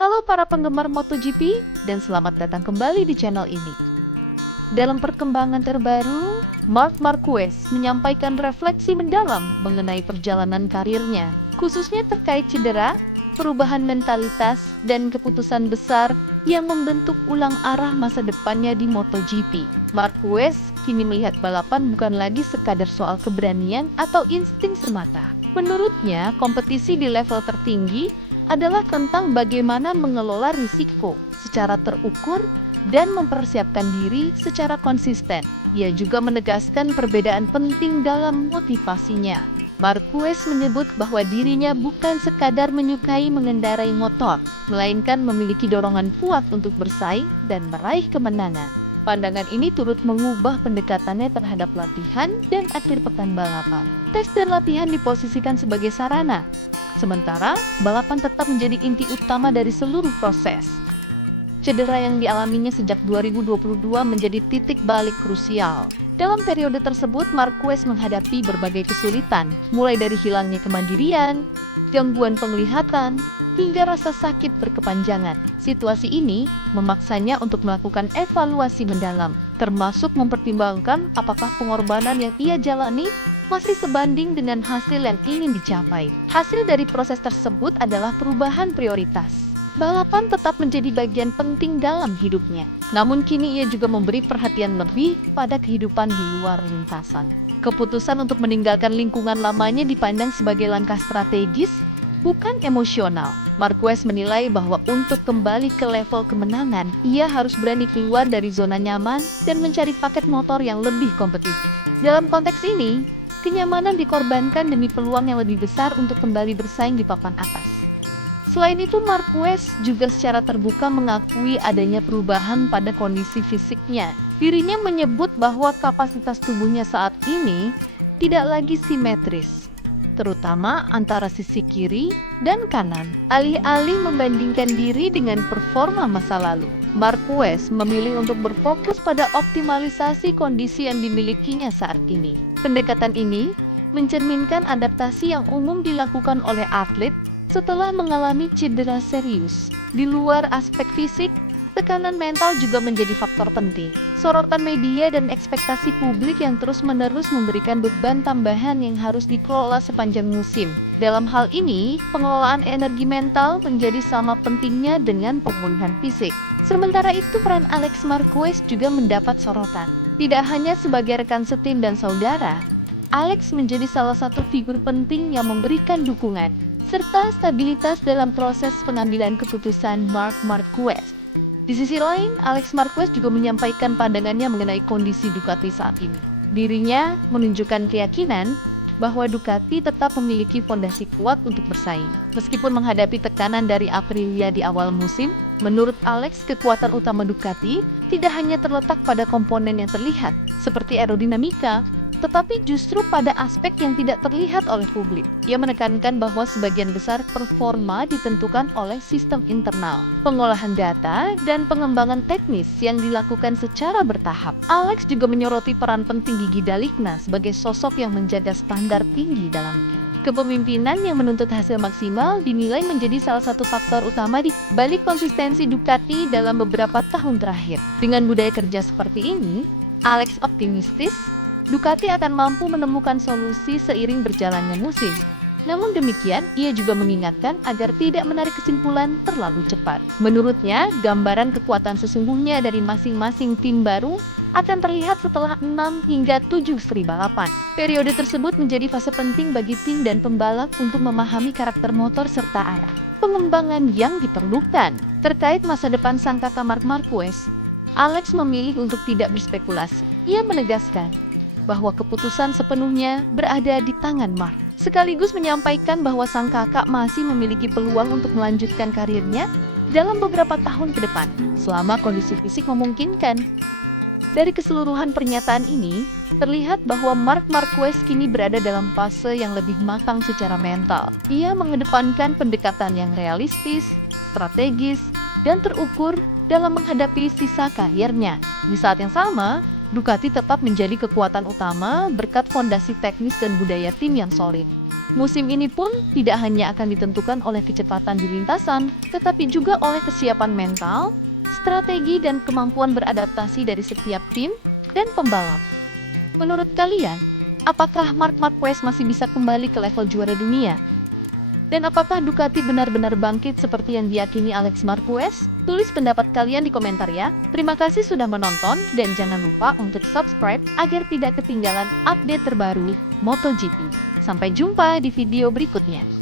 Halo para penggemar MotoGP dan selamat datang kembali di channel ini. Dalam perkembangan terbaru, Marc Marquez menyampaikan refleksi mendalam mengenai perjalanan karirnya, khususnya terkait cedera, perubahan mentalitas, dan keputusan besar yang membentuk ulang arah masa depannya di MotoGP. Marquez kini melihat balapan bukan lagi sekadar soal keberanian atau insting semata. Menurutnya, kompetisi di level tertinggi adalah tentang bagaimana mengelola risiko secara terukur dan mempersiapkan diri secara konsisten. Ia juga menegaskan perbedaan penting dalam motivasinya. Marquez menyebut bahwa dirinya bukan sekadar menyukai mengendarai motor, melainkan memiliki dorongan kuat untuk bersaing dan meraih kemenangan. Pandangan ini turut mengubah pendekatannya terhadap latihan dan akhir pekan balapan. Tes dan latihan diposisikan sebagai sarana, sementara balapan tetap menjadi inti utama dari seluruh proses. Cedera yang dialaminya sejak 2022 menjadi titik balik krusial. Dalam periode tersebut, Marquez menghadapi berbagai kesulitan, mulai dari hilangnya kemandirian, gangguan penglihatan, hingga rasa sakit berkepanjangan. Situasi ini memaksanya untuk melakukan evaluasi mendalam, termasuk mempertimbangkan apakah pengorbanan yang ia jalani masih sebanding dengan hasil yang ingin dicapai. Hasil dari proses tersebut adalah perubahan prioritas. Balapan tetap menjadi bagian penting dalam hidupnya. Namun kini ia juga memberi perhatian lebih pada kehidupan di luar lintasan. Keputusan untuk meninggalkan lingkungan lamanya dipandang sebagai langkah strategis, bukan emosional. Marquez menilai bahwa untuk kembali ke level kemenangan, ia harus berani keluar dari zona nyaman dan mencari paket motor yang lebih kompetitif. Dalam konteks ini, kenyamanan dikorbankan demi peluang yang lebih besar untuk kembali bersaing di papan atas. Selain itu, Marquez juga secara terbuka mengakui adanya perubahan pada kondisi fisiknya. Dirinya menyebut bahwa kapasitas tubuhnya saat ini tidak lagi simetris, terutama antara sisi kiri dan kanan. Alih-alih membandingkan diri dengan performa masa lalu, Marquez memilih untuk berfokus pada optimalisasi kondisi yang dimilikinya saat ini. Pendekatan ini mencerminkan adaptasi yang umum dilakukan oleh atlet setelah mengalami cedera serius. Di luar aspek fisik, tekanan mental juga menjadi faktor penting. Sorotan media dan ekspektasi publik yang terus-menerus memberikan beban tambahan yang harus dikelola sepanjang musim. Dalam hal ini, pengelolaan energi mental menjadi sama pentingnya dengan pemulihan fisik. Sementara itu, peran Alex Marquez juga mendapat sorotan. Tidak hanya sebagai rekan setim dan saudara, Alex menjadi salah satu figur penting yang memberikan dukungan serta stabilitas dalam proses pengambilan keputusan Marc Marquez. Di sisi lain, Alex Marquez juga menyampaikan pandangannya mengenai kondisi Ducati saat ini. Dirinya menunjukkan keyakinan bahwa Ducati tetap memiliki fondasi kuat untuk bersaing. Meskipun menghadapi tekanan dari Aprilia di awal musim, menurut Alex, kekuatan utama Ducati tidak hanya terletak pada komponen yang terlihat, seperti aerodinamika, tetapi justru pada aspek yang tidak terlihat oleh publik. Ia menekankan bahwa sebagian besar performa ditentukan oleh sistem internal, pengolahan data, dan pengembangan teknis yang dilakukan secara bertahap. Alex juga menyoroti peran penting Gigi Daligna sebagai sosok yang menjaga standar tinggi dalam kepemimpinan yang menuntut hasil maksimal dinilai menjadi salah satu faktor utama di balik konsistensi Ducati dalam beberapa tahun terakhir. Dengan budaya kerja seperti ini, Alex optimistis Ducati akan mampu menemukan solusi seiring berjalannya musim. Namun demikian, ia juga mengingatkan agar tidak menarik kesimpulan terlalu cepat. Menurutnya, gambaran kekuatan sesungguhnya dari masing-masing tim baru akan terlihat setelah 6 hingga 7 seri balapan. Periode tersebut menjadi fase penting bagi tim dan pembalap untuk memahami karakter motor serta arah pengembangan yang diperlukan. Terkait masa depan sang kakak Marc Marquez, Alex memilih untuk tidak berspekulasi. Ia menegaskan bahwa keputusan sepenuhnya berada di tangan Marc. Sekaligus menyampaikan bahwa sang kakak masih memiliki peluang untuk melanjutkan karirnya dalam beberapa tahun ke depan, selama kondisi fisik memungkinkan. Dari keseluruhan pernyataan ini, terlihat bahwa Marc Marquez kini berada dalam fase yang lebih matang secara mental. Ia mengedepankan pendekatan yang realistis, strategis, dan terukur dalam menghadapi sisa karirnya. Di saat yang sama, Ducati tetap menjadi kekuatan utama berkat fondasi teknis dan budaya tim yang solid. Musim ini pun tidak hanya akan ditentukan oleh kecepatan di lintasan, tetapi juga oleh kesiapan mental, strategi dan kemampuan beradaptasi dari setiap tim dan pembalap. Menurut kalian, apakah Marc Marquez masih bisa kembali ke level juara dunia? Dan apakah Ducati benar-benar bangkit seperti yang diyakini Alex Marquez? Tulis pendapat kalian di komentar ya. Terima kasih sudah menonton dan jangan lupa untuk subscribe agar tidak ketinggalan update terbaru MotoGP. Sampai jumpa di video berikutnya.